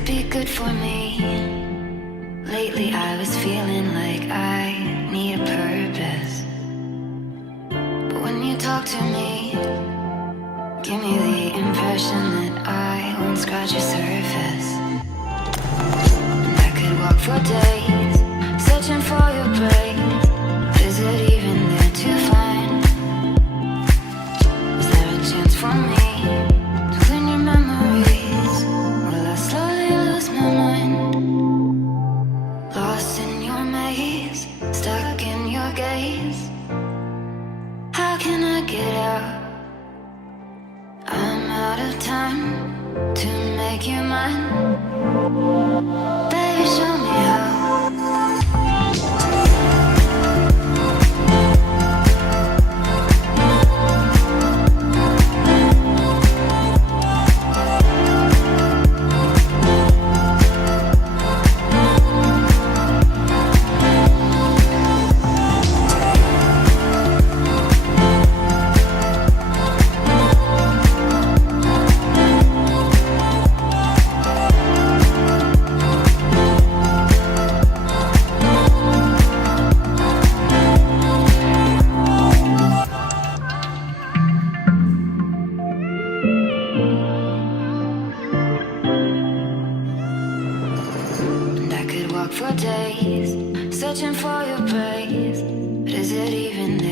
could be good for me. Lately I was feeling like I need a purpose. But when you talk to me, give me the impression that I won't scratch your surface. And I could walk for days, searching for your praise. Is it even there to find? Is there a chance for me to win your memories? Will I slowly lose my mind? Lost in your maze, stuck in your gaze. How can I get out? I'm out of time to make you mine. Baby, show me how. For days, searching for your praise, but is it even there?